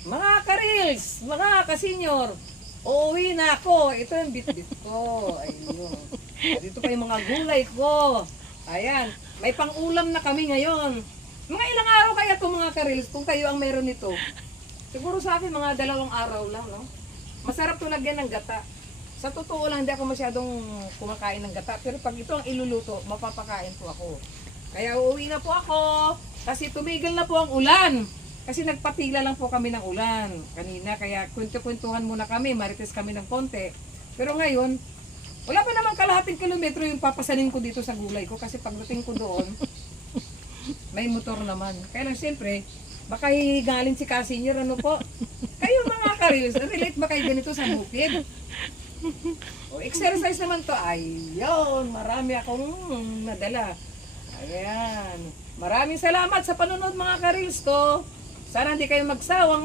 Mga ka-reels, mga ka-senior, uuwi na ako. Ito yung bit-bit ko. Ayun. Dito pa yung mga gulay ko. Ayan. May pang-ulam na kami ngayon. Mga ilang araw kaya ito mga ka-reels kung kayo ang meron nito? Siguro sa akin mga 2 araw lang, no? Masarap to lagyan ng gata. Sa totoo lang, hindi ako masyadong kumakain ng gata. Pero pag ito ang iluluto, mapapakain po ako. Kaya uuwi na po ako. Kasi tumigil na po ang ulan. Kasi nagpatila lang po kami ng ulan kanina. Kaya kwento-kwentuhan muna kami. Marites kami ng konti. Pero ngayon, wala pa namang kalahating kilometro yung papasanin ko dito sa gulay ko. Kasi pagdating ko doon, may motor naman. Kaya lang siyempre, baka higaling si Kasinyer, ano po? Kayo mga ka-reels, relate ba kayo ganito sa bukid? O, exercise naman to. Ayun, marami akong nadala. Ayan. Maraming salamat sa panonood mga ka-reels ko. Sana hindi kayo magsawang